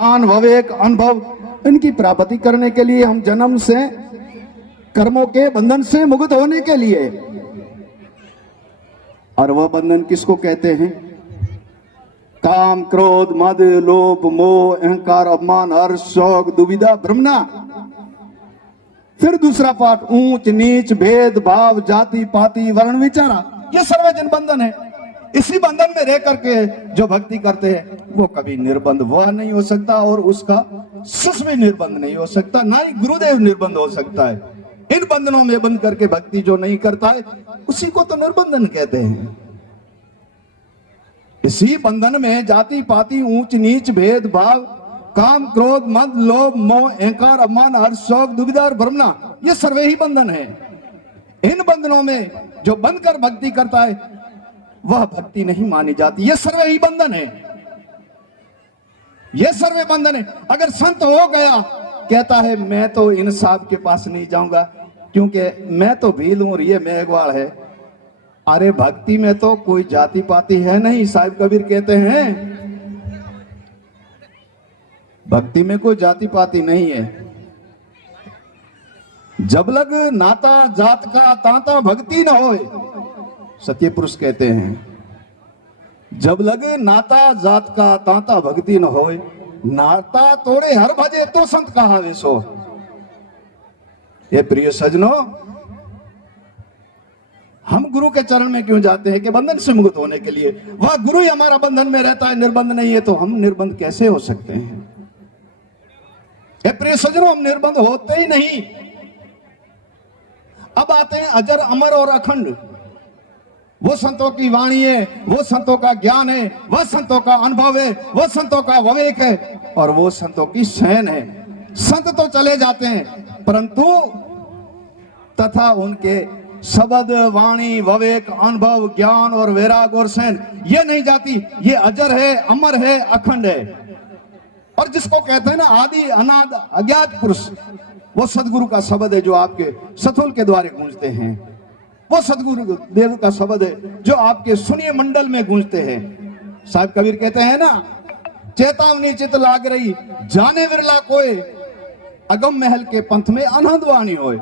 ज्ञान विवेक अनुभव इनकी प्राप्ति करने के लिए हम जन्म से कर्मों के बंधन से मुक्त होने के लिए, और वह बंधन किसको कहते हैं? काम क्रोध मद लोभ मोह अहंकार अभिमान हर्ष शोक दुविधा भ्रमना। फिर दूसरा पाठ ऊंच नीच भेद भाव जाति पाति वर्ण विचारा, ये सर्वजन बंधन है। इसी बंधन में रह करके जो भक्ति करते हैं वो कभी निर्बंध वह नहीं हो सकता, और उसका शिष्य भी निर्बंध नहीं हो सकता, ना ही गुरुदेव निर्बंध हो सकता है। इन बंधनों में बंध करके भक्ति जो नहीं करता है उसी को तो निर्बंधन कहते हैं। इसी बंधन में जाति पाति ऊंच नीच भेद भाव काम क्रोध मद लोभ मोह अहंकार अभिमान हर्ष शोक दुविधा और भ्रमना, ये सर्वे ही बंधन है। इन बंधनों में जो बंध कर भक्ति करता है वह भक्ति नहीं मानी जाती। ये सर्वे ही बंधन है, ये सर्वे बंधन है। अगर संत हो गया कहता है मैं तो इन साहब के पास नहीं जाऊंगा क्योंकि मैं तो भील हूं और ये मेघवाल है। अरे भक्ति में तो कोई जाति पाति है नहीं। साहिब कबीर कहते हैं भक्ति में कोई जाति पाति नहीं है। जब लग नाता जात का तांता भक्ति न होए, सत्य पुरुष कहते हैं जब लगे नाता जात का तांता भक्ति न होए, नाता तोड़े हर भजे तो संत कहावे सो। ये प्रिय सजनों, हम गुरु के चरण में क्यों जाते हैं? कि बंधन से मुक्त होने के लिए। वह गुरु ही हमारा बंधन में रहता है, निर्बंध नहीं है, तो हम निर्बंध कैसे हो सकते हैं? ये प्रिय सजनों, हम निर्बंध होते ही नहीं। अब आते हैं अजर अमर और अखंड। वो संतों की वाणी है, वो संतों का ज्ञान है, वह संतों का अनुभव है, वह संतों का विवेक है, और वो संतों की सहन है। संत तो चले जाते हैं परंतु तथा उनके शब्द वाणी विवेक अनुभव ज्ञान और वैराग और सहन ये नहीं जाती। ये अजर है, अमर है, अखंड है। और जिसको कहते हैं ना आदि अनाद अज्ञात पुरुष, वो सदगुरु का शब्द है जो आपके सथुल के द्वारे गूंजते हैं। वो सदगुरु देव का शब्द है जो आपके सुनिए मंडल में गूंजते हैं। साहिब कबीर कहते हैं ना, चेतावनी चित लाग रही जाने विरला कोय, अगम महल के पंथ में अनहद वाणी होए।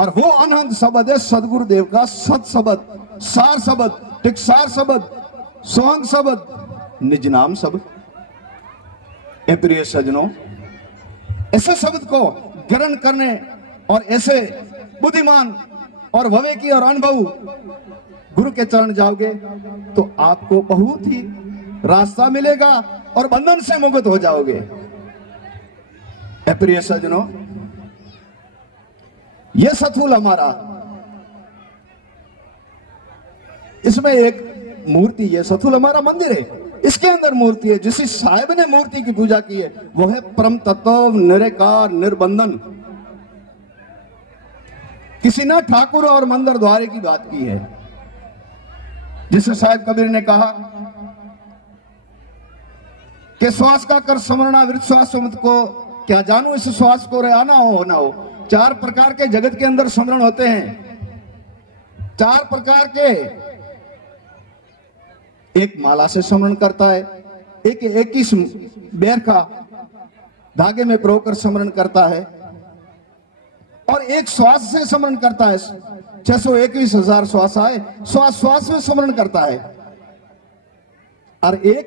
और वो अनहद शब्द है सदगुरु देव का सत शब्द, सार शब्द, टिकसार शब्द, सोहंग शब्द, निज नाम शब्द। ए प्रिय सजनों, ऐसे शब्द को ग्रहण करने और ऐसे बुद्धिमान और विवेकी और अनुभव गुरु के चरण जाओगे तो आपको बहुत ही रास्ता मिलेगा और बंधन से मुक्त हो जाओगे। प्रिय सजनों, यह सतहुल हमारा, इसमें एक मूर्ति है। सतहुल हमारा मंदिर है, इसके अंदर मूर्ति है। जिस साहिब ने मूर्ति की पूजा की है वो है परम तत्व निरकार निर्बंधन। किसी ने ठाकुर और मंदिर द्वारे की बात की है, जिसे साहिब कबीर ने कहा कि श्वास का कर स्मरणा वृत श्वास सुमत को क्या जानू, इस श्वास को रे आना हो ना हो। चार प्रकार के जगत के अंदर स्मरण होते हैं, चार प्रकार के। एक माला से स्मरण करता है, एक 21 बेर का धागे में प्रोकर स्मरण करता है, और एक श्वास से स्मरण करता है। 621,000 श्वास आए, श्वास श्वास में स्मरण करता है। और एक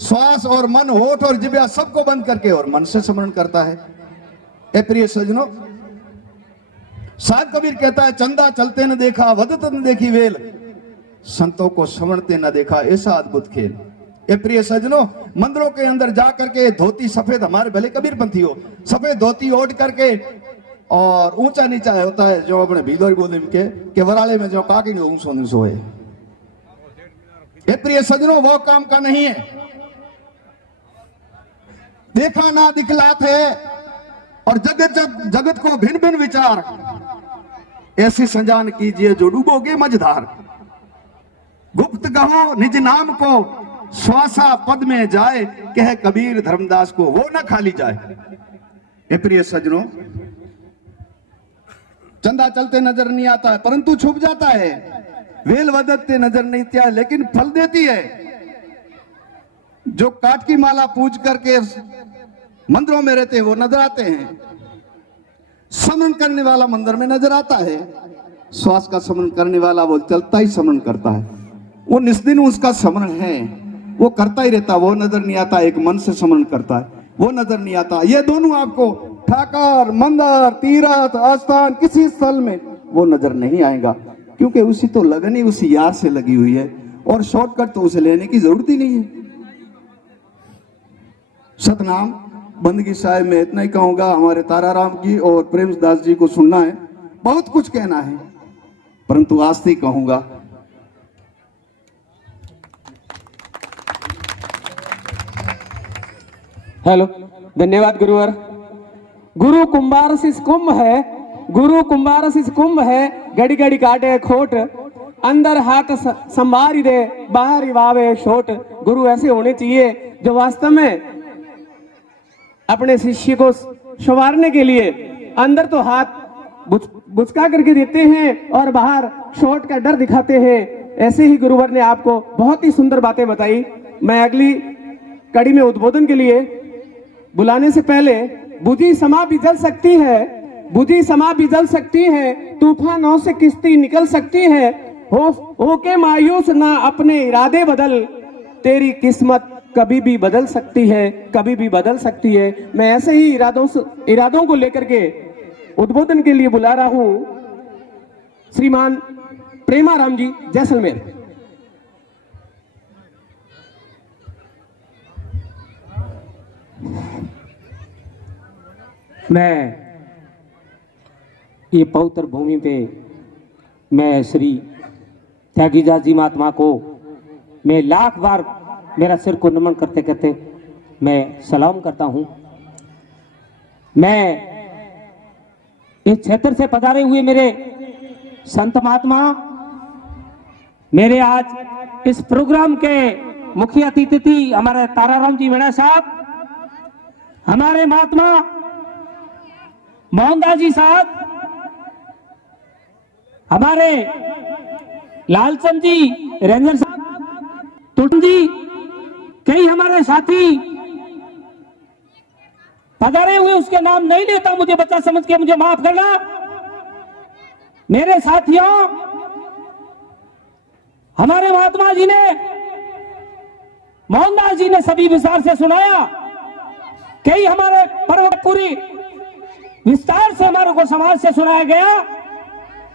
श्वास और मन होठ और जिब्या सबको बंद करके और मन से स्मरण करता है। ए प्रिय सजनों, साहिब कबीर कहता है चंदा चलते न देखा वदत न देखी वेल, संतों को स्मरणते न देखा ऐसा अद्भुत खेल। ए प्रिय सजनों, मंदिरों के अंदर जा करके धोती सफेद, हमारे भले कबीर पंथी हो, सफेद धोती ओढ़ करके और ऊंचा नीचा होता है जो अपने भीदर बोले के वराले में जो काकी ऊंसो नीसो है। ए प्रिय सजनों, वो काम का नहीं है। देखा ना दिखलात है और जगत को भिन्न भिन्न विचार, ऐसी संजान कीजिए जो डूबोगे मझधार। गुप्त गहो निज नाम को श्वासा पद में जाए, कह कबीर धर्मदास को वो न खाली जाए। ए प्रिय सजनों, चंदा चलते नजर नहीं आता है परंतु छुप जाता है, वेल वदते नजर नहीं आता है लेकिन फल देती है। जो काठ की माला पूज करके मंदिरों में रहते हैं वो नजर आते हैं। स्मरण करने वाला मंदिर में नजर आता है। श्वास का स्मरण करने वाला वो चलता ही स्मरण करता है, वो निस्दिन उसका स्मरण है, वो करता ही रहता, वो नजर नहीं आता। एक मन से स्मरण करता है, वो नजर नहीं आता। ये दोनों आपको ठाकर, मंदिर, तीर्थ स्थान किसी स्थल में वो नजर नहीं आएगा, क्योंकि उसी तो लगन ही उसी यार से लगी हुई है, और शॉर्टकट तो उसे लेने की जरूरत ही नहीं है। सतनाम बंदगी साहब में इतना ही कहूंगा। हमारे ताराराम की और प्रेमदास जी को सुनना है, बहुत कुछ कहना है, परंतु आज से ही कहूंगा। हेलो, धन्यवाद गुरुवर। गुरु कुंभारसिस कुंभ है, गुरु कुंभारसिस कुंभ है, घड़ी घड़ी काटे खोट, अंदर हाथ संभारी दे, बाहर वावे छोट। गुरु ऐसे होने चाहिए जो वास्तव में अपने शिष्य को संवारने के लिए अंदर तो हाथ बुचका करके देते हैं और बाहर छोट का डर दिखाते हैं। ऐसे ही गुरुवर ने आपको बहुत ही सुंदर बातें बताई। मैं अगली कड़ी में उद्बोधन के लिए बुलाने से पहले, बुझी समा भी जल सकती है, बुझी समा भी जल सकती है, तूफानों से किश्ती निकल सकती है, हो के मायूस ना अपने इरादे बदल, तेरी किस्मत कभी भी बदल सकती है, कभी भी बदल सकती है। मैं ऐसे ही इरादों को लेकर के उद्बोधन के लिए बुला रहा हूं श्रीमान प्रेमाराम जी जैसलमेर। मैं ये पवित्र भूमि पे मैं श्री त्यागीदास जी महात्मा को मैं लाख बार मेरा सिर को नमन करते करते मैं सलाम करता हूं। मैं इस क्षेत्र से पधारे हुए मेरे संत महात्मा, मेरे आज इस प्रोग्राम के मुख्य अतिथि हमारे ताराराम जी मीणा साहब, हमारे महात्मा मोहनदास जी साहब, हमारे लालचंद जी रेंजर साहब, टुटन जी, कई हमारे साथी पधारे हुए, उसके नाम नहीं लेता, मुझे बच्चा समझ के मुझे माफ करना। मेरे साथियों, हमारे महात्मा जी ने, मोहनदास जी ने सभी विस्तार से सुनाया। कई हमारे पर्व पूरी विस्तार से हमारे को समाज से सुनाया गया।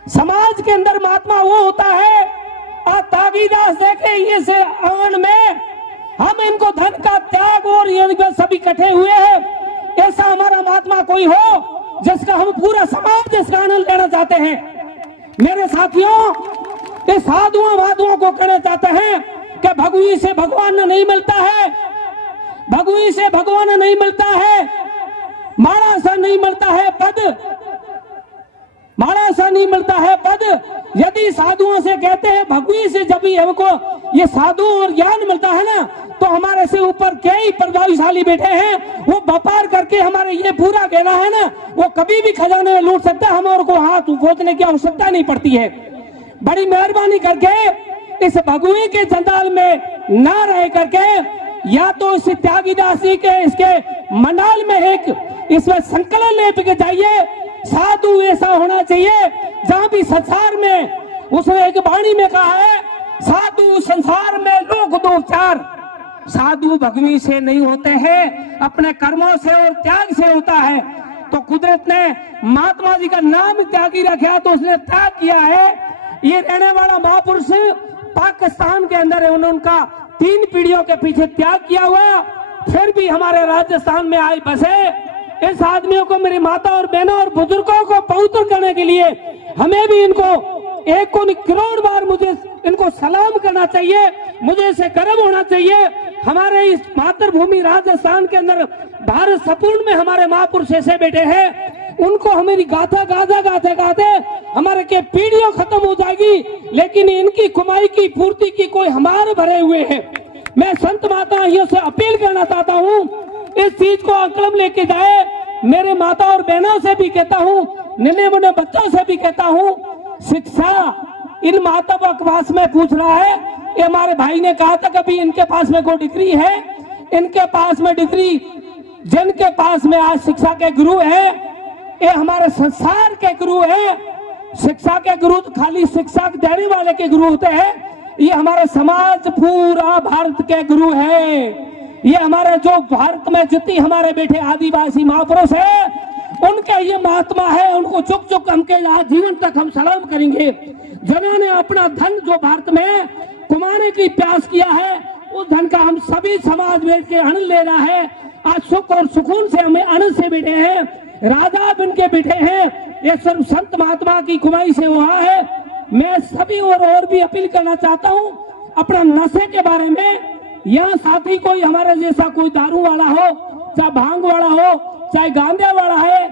समाज के अंदर महात्मा वो होता है, और तागीदास देखे ये से आंगन में हम इनको धन का त्याग और ये सभी इकट्ठे हुए हैं। ऐसा हमारा महात्मा कोई हो जिसका हम पूरा समाज इसका आनंद लेना चाहते हैं। मेरे साथियों, इस साधुओं महात्माओं को कहना चाहते हैं कि भगवी से भगवान नहीं मिलता है, भगवी से भगवान नहीं मिलता है, माड़ा सा नहीं मिलता है पद, माड़ा सा नहीं मिलता है पद। यदि साधुओं से कहते हैं भगवी से जब भी हमको ये साधु और ज्ञान मिलता है ना, तो हमारे से ऊपर कई प्रभावशाली बैठे हैं, वो व्यापार करके हमारे ये पूरा कहना है ना, वो कभी भी खजाने में लूट सकता है, हमारे को हाथ खोजने की आवश्यकता नहीं पड़ती है। बड़ी मेहरबानी करके इस भगवी के जंजाल में ना रह करके, या तो इस त्यागीदास जी के इसके मंडाल में एक इसमें संकलन लेके जाइए। साधु ऐसा होना चाहिए जहां भी संसार में, उसने एक वाणी में कहा है, साधु संसार में लोग दो चार, साधु भगवी से नहीं होते हैं, अपने कर्मों से और त्याग से होता है। तो कुदरत ने महात्मा जी का नाम त्यागी रखा, तो उसने त्याग किया है। ये रहने वाला महापुरुष पाकिस्तान के अंदर है, उन्होंने उनका 3 पीढ़ियों के पीछे त्याग किया हुआ, फिर भी हमारे राजस्थान में आए बसे। इस आदमियों को, मेरी माता और बहनों और बुजुर्गों को पवित्र करने के लिए हमें भी इनको 1 करोड़ बार मुझे इनको सलाम करना चाहिए, मुझे इसे गर्व होना चाहिए। हमारे इस मातृभूमि राजस्थान के अंदर भारत संपूर्ण में हमारे महापुरुष ऐसे बैठे हैं, उनको हमारी गाथा गाथा गाते गाते हमारे के पीढ़ियों खत्म हो जाएगी, लेकिन इनकी कमाई की पूर्ति की कोई हमारे भरे हुए है। मैं संत माताओं से अपील करना चाहता हूँ, इस चीज को अकलम लेके जाए। मेरे माता और बहनों से भी कहता हूँ, नन्हे मुन्ने बच्चों से भी कहता हूँ, शिक्षा इन माता के पास में पूछ रहा है। ये हमारे भाई ने कहा था कभी इनके पास में कोई डिग्री है, इनके पास में डिग्री, जिनके पास में आज शिक्षा के गुरु है, ये हमारे संसार के गुरु है। शिक्षा के गुरु तो खाली शिक्षा देने वाले के गुरु होते हैं, ये हमारे समाज पूरा भारत के गुरु है। ये हमारे जो भारत में जितनी हमारे बेटे आदिवासी महापुरुष है, उनके ये महात्मा है, उनको चुक चुक हमके आज जीवन तक हम सलाम करेंगे। जिन्होंने अपना धन जो भारत में कमाने की प्यास किया है, उस धन का हम सभी समाज बैठ के आनंद ले रहा है। आज सुख और सुकून से हमें आनंद से बैठे हैं, राजा बन के बैठे हैं। ये सर्व संत महात्मा की कमाई से हुआ है। मैं सभी और भी अपील करना चाहता हूँ अपना नशे के बारे में। यहाँ साथी कोई हमारे जैसा कोई दारू वाला हो, चाहे भांग वाला हो, चाहे गांजा वाला है,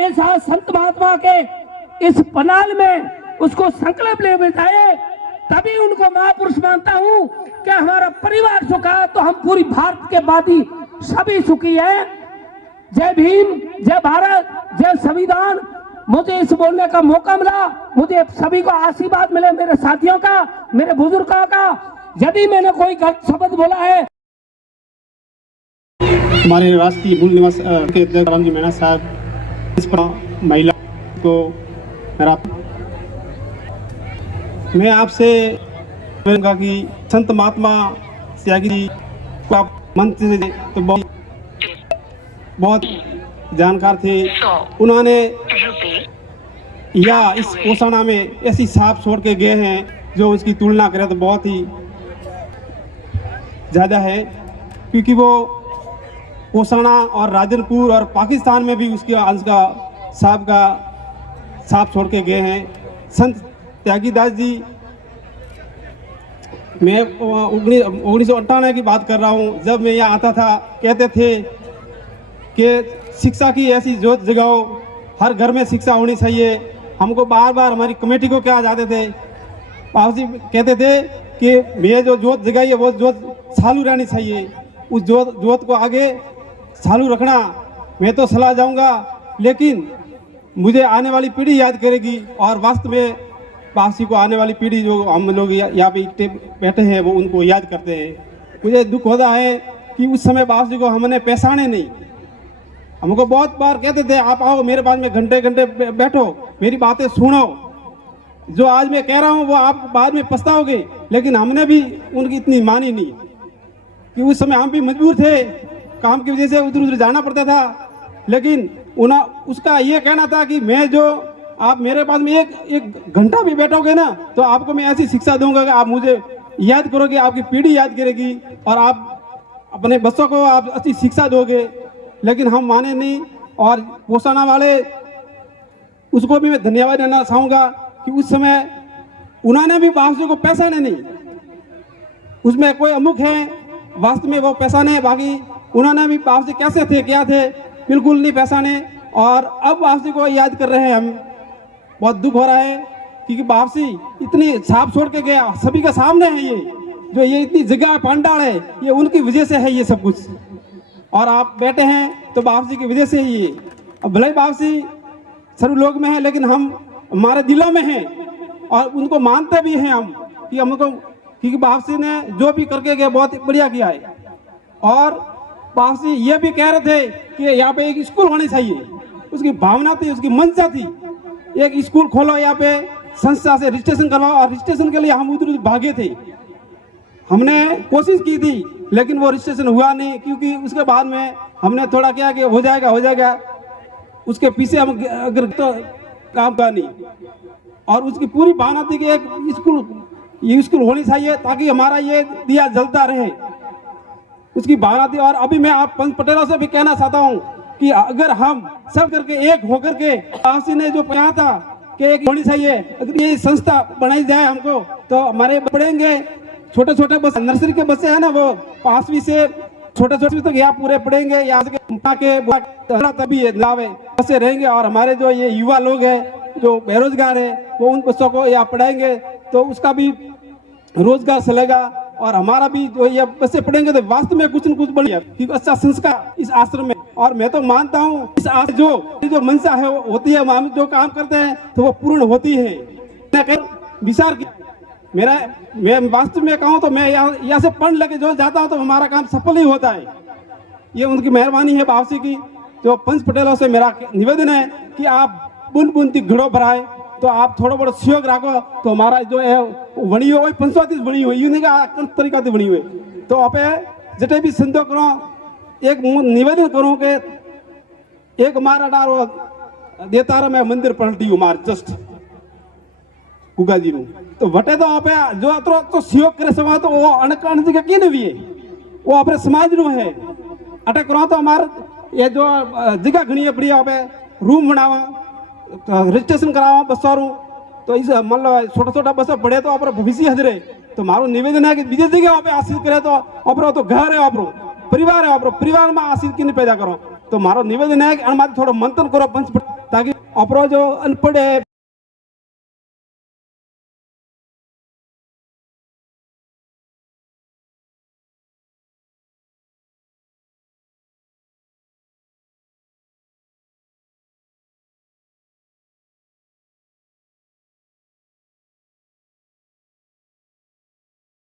इस संत महात्मा के इस पनाल में उसको संकल्प ले बैठाए, तभी उनको महापुरुष मानता हूँ कि हमारा परिवार सुखा तो हम पूरी भारत के बादी सभी सुखी है। जय भीम, जय भारत, जय संविधान। मुझे इस बोलने का मौका मिला, मुझे सभी को आशीर्वाद मिले, मेरे साथियों का, मेरे बुजुर्गों का। यदि मैंने कोई गलत शब्द बोला है, हमारे राष्ट्रीय मूल निवास के अध्यक्ष रामजी मीणा साहब, इस पर महिला को मेरा, मैं आपसे कहूँगा कि संत महात्मा त्यागी जी को आप मंत्र से तो बहुत जानकार थे। उन्होंने या इस पोषणा में ऐसी साफ छोड़ के गए हैं जो उसकी तुलना करें तो बहुत ही ज़्यादा है, क्योंकि वो पोषणा और राजनपुर और पाकिस्तान में भी उसके अंश का साफ छोड़ के गए हैं। संत त्यागीदास जी, मैं 1998 की बात कर रहा हूँ, जब मैं यहाँ आता था कहते थे कि शिक्षा की ऐसी जोत जगाओ, हर घर में शिक्षा होनी चाहिए। हमको बार बार हमारी कमेटी को क्या जाते थे, बाबू जी कहते थे कि मैं जो जोत जगाई है वो जोत चालू रहनी चाहिए, उस जोत को आगे चालू रखना। मैं तो सलाह जाऊंगा, लेकिन मुझे आने वाली पीढ़ी याद करेगी, और वास्तव में बाबू को आने वाली पीढ़ी जो हम लोग यहाँ पे बैठे हैं वो उनको याद करते हैं। मुझे दुख होता है कि उस समय बाबू को हमने पहचाने नहीं। हमको बहुत बार कहते थे आप आओ मेरे पास में घंटे घंटे बैठो, मेरी बातें सुनो, जो आज मैं कह रहा हूँ वो आप बाद में पछताओगे। लेकिन हमने भी उनकी इतनी मानी नहीं, कि उस समय हम भी मजबूर थे, काम की वजह से उधर उधर जाना पड़ता था। लेकिन उसका ये कहना था कि मैं जो आप मेरे पास में एक घंटा भी बैठोगे ना, तो आपको मैं ऐसी शिक्षा दूंगा कि आप मुझे याद करोगे, आपकी पीढ़ी याद करेगी, और आप अपने बच्चों को आप अच्छी शिक्षा दोगे। लेकिन हम माने नहीं, और पोषणा वाले उसको भी मैं धन्यवाद देना चाहूँगा कि उस समय उन्होंने भी बाबू को पहचाने नहीं। उसमें कोई अमुक है, वास्तव में वो पहचाने, बाकी उन्होंने भी बाबू कैसे थे क्या थे बिल्कुल नहीं पहचाने। और अब बाबू को याद कर रहे हैं हम, बहुत दुख हो रहा है, क्योंकि बाबू इतनी साफ छोड़ के गया, सभी के सामने है ये इतनी जगह पंडाल है, ये उनकी वजह से है ये सब कुछ। और आप बैठे हैं तो बाबू की वजह से ही। अब भले ही बाबू सर्व लोग में है, लेकिन हम हमारे दिलों में हैं, और उनको मानते भी हैं हम कि हमको, क्योंकि बाबू ने जो भी करके गए बहुत बढ़िया किया है। और बाबू ये भी कह रहे थे कि यहाँ पे एक स्कूल होनी चाहिए, उसकी भावना थी, उसकी मंशा थी, एक स्कूल खोलो यहाँ पे, संस्था से रजिस्ट्रेशन करवाओ। और रजिस्ट्रेशन के लिए हम उधर भागे थे, हमने कोशिश की थी, लेकिन वो रजिस्ट्रेशन हुआ नहीं, क्योंकि उसके बाद में हमने थोड़ा क्या कि हो जाएगा, उसके पीछे हम अगर तो काम का नहीं। और उसकी पूरी भावना थी कि एक स्कूल होनी चाहिए ताकि हमारा ये दिया जलता रहे, उसकी भावना थी। और अभी मैं आप पंच पटेलों से भी कहना चाहता हूँ कि अगर हम सब करके एक होकर के, आपसी ने जो कहा था कि एक होनी चाहिए, अगर ये संस्था बनाई जाए हमको, तो हमारे पढ़ेंगे छोटे छोटे बस, नर्सरी के बच्चे हैं ना, वो 5वीं से छोटे तक यहाँ पूरे पढ़ेंगे, यहाँ के तभी लावे बच्चे रहेंगे। और हमारे जो ये युवा लोग हैं जो बेरोजगार है, वो उन बच्चों को यहाँ पढ़ाएंगे, तो उसका भी रोजगार चलेगा। और हमारा भी जो ये बच्चे पढ़ेंगे तो वास्तव में कुछ न कुछ बढ़िया, क्योंकि अच्छा संस्कार इस आश्रम में। और मैं तो मानता हूँ इस आश्रम जो मंशा है होती है, हम जो काम करते हैं तो वो पूर्ण होती है। विचार मैं वास्तव में कहूँ तो मैं यहाँ से पढ़ लेके जो जाता हूँ तो हमारा काम सफल ही होता है। ये उनकी मेहरबानी है बावसी की। जो पंच पटेलों से मेरा निवेदन है कि आप बुन बुनती घड़ो भराए तो आप थोड़ा बड़ा सहयोग राखो तो हमारा जो है बनी हो वही पंचायती बनी हुई यूं का तरीका से बनी हुई तो आप जितने भी संतो करो एक निवेदन करूं कि एक मारा डारो देतारा में मंदिर पलटी हूँ मार जस्ट गुगा जी नु तो वटे तो आप जो अतरो तो सहयोग करे सको तो वो अनकरण जगह की नहीं है वो अपने समाज नु है अटक करो तो हमार ये जो जगह घनी है बढ़िया आप रूम बनावा रजिस्ट्रेशन करावा बसों तो इस मान लो छोटा छोटा बस पढ़े तो आप भविष्य हजरे तो मारो निवेदन है कि बीजे जगह आप आशीष करे तो आप तो घर है आप परिवार है आप परिवार में आशीष की नहीं पैदा करो तो मारो निवेदन है कि अनमात थोड़ा मंथन करो पंच ताकि आप जो अनपढ़ है